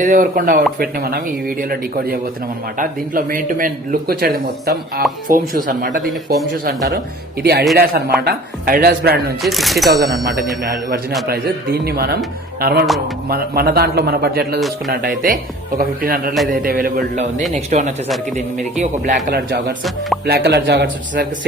Devarakonda outfit ని మనం ఈ వీడియోలో డికోడ్ చేయబోతున్నాం అనమాట. దీంట్లో మెయిన్ టు మెయిన్ లుక్ వచ్చేది మొత్తం ఆ ఫోమ్ షూస్ అనమాట. దీన్ని ఫోమ్ షూస్ అంటారు. ఇది అడిడాస్ అనమాట. అడిడాస్ బ్రాండ్ నుంచి 60,000 అనమాట దీని ఒరిజినల్ ప్రైస్. దీన్ని మనం నార్మల్ మన దాంట్లో మన బడ్జెట్ లో చూసుకున్నట్టయితే ఒక 1500 లో ఇదైతే అవైలబుల్ లో ఉంది. నెక్స్ట్ వన్ వచ్చేసరికి దీని మీదకి ఒక బ్లాక్ కలర్ జాగర్స్ వచ్చేసరికి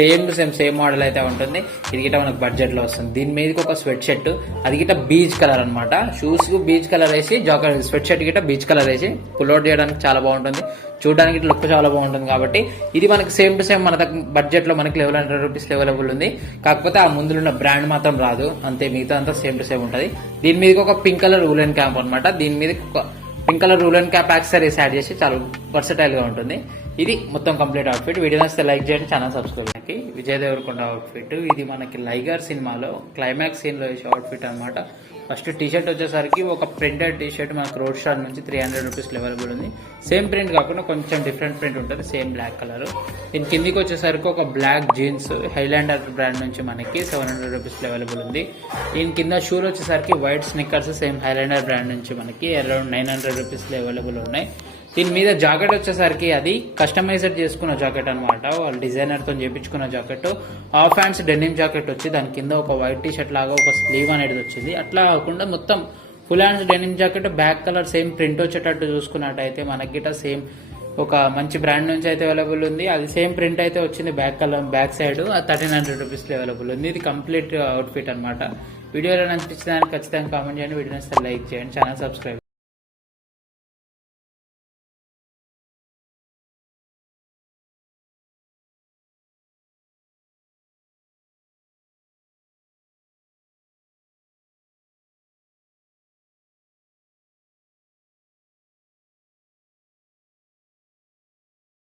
సేమ్ మోడల్ అయితే ఉంటుంది. ఇది గిట్ట మనకు బడ్జెట్ లో వస్తుంది. దీని మీదకి ఒక స్వెట్ షర్ట్, అది గిట్ట బీచ్ కలర్ అనమాట. షూస్ కు బీచ్ కలర్ వేసి జాగర్ స్వెట్ షర్ట్ గిట్ట బీచ్ కలర్ వేసి పుల్ అవుట్ చేయడానికి చాలా బాగుంటుంది. చూడడానికి లుక్ చాలా బాగుంటుంది. కాబట్టి ఇది మనకి సేమ్ టు సేమ్ మన బడ్జెట్ లో మనకి 1100 రూపీస్ అవైలబుల్ ఉంది. కాకపోతే ఆ ముందున్న బ్రాండ్ మాత్రం రాదు, అంతే. మిగతా అంతా సేమ్ టు సేమ్ ఉంటుంది. దీని మీద ఒక పింక్ కలర్ రూలెన్ క్యాప్ అనమాట. దీని మీద ఒక పింక్ కలర్ రూలెన్ క్యాప్ యాక్సెసరీస్ యాడ్ చేసి చాలా వర్సటైల్ గా ఉంటుంది. ఇది మొత్తం కంప్లీట్ అవుట్ఫిట్. వీడియో నచ్చితే లైక్ చేయండి, ఛానల్ సబ్స్క్రైబ్ చేయండి. విజయ్ దేవరకొండ అవుట్ఫిట్ ఇది మనకి లైగర్ సినిమాలో క్లైమాక్స్ సీన్ లో వేసే అవుట్ఫిట్ అనమాట. ఫస్ట్ టీషర్ట్ వచ్చేసరికి ఒక ప్రింటెడ్ టీషర్ట్ మనకు రోడ్ స్టార్ నుంచి 300 రూపీస్ అవైలబుల్ ఉంది. సేమ్ ప్రింట్ కాకుండా కొంచెం డిఫరెంట్ ప్రింట్ ఉంటుంది, సేమ్ బ్లాక్ కలర్. దీని కిందికి వచ్చేసరికి ఒక బ్లాక్ జీన్స్ హైలాండర్ బ్రాండ్ నుంచి మనకి 700 రూపీస్ అవైలబుల్ ఉంది. దీని కింద షూలు వచ్చేసరికి white Snickers same Highlander brand నుంచి మనకి అరౌండ్ 900 రూపీస్ అవైలబుల్ ఉన్నాయి. దీని మీద జాకెట్ వచ్చేసరికి అది కస్టమైజ్డ్ చేసుకున్న జాకెట్ అనమాట. వాళ్ళు డిజైనర్ తో చేపించుకున్న jacket. Half hands denim jacket వచ్చి దాని కింద ఒక వైట్ టీ షర్ట్ లాగా ఒక స్లీవ్ అనేది వచ్చింది. అట్లా కాకుండా మొత్తం full hands denim jacket, back colour same print వచ్చేటట్టు చూసుకున్నట్టయితే మనకి గిట్ట సేమ్ ఒక మంచి బ్రాండ్ నుంచి అయితే అవైలబుల్ ఉంది. అది సేమ్ ప్రింట్ అయితే వచ్చింది back colour back side. 1300 rupees available ఉంది. ఇది కంప్లీట్ అవుట్ఫిట్ అనమాట. వీడియోలో నచ్చితే ఖచ్చితంగా కామెంట్ చేయండి. వీడియో నచ్చితే లైక్ చేయండి, ఛానల్ సబ్స్క్రైబ్.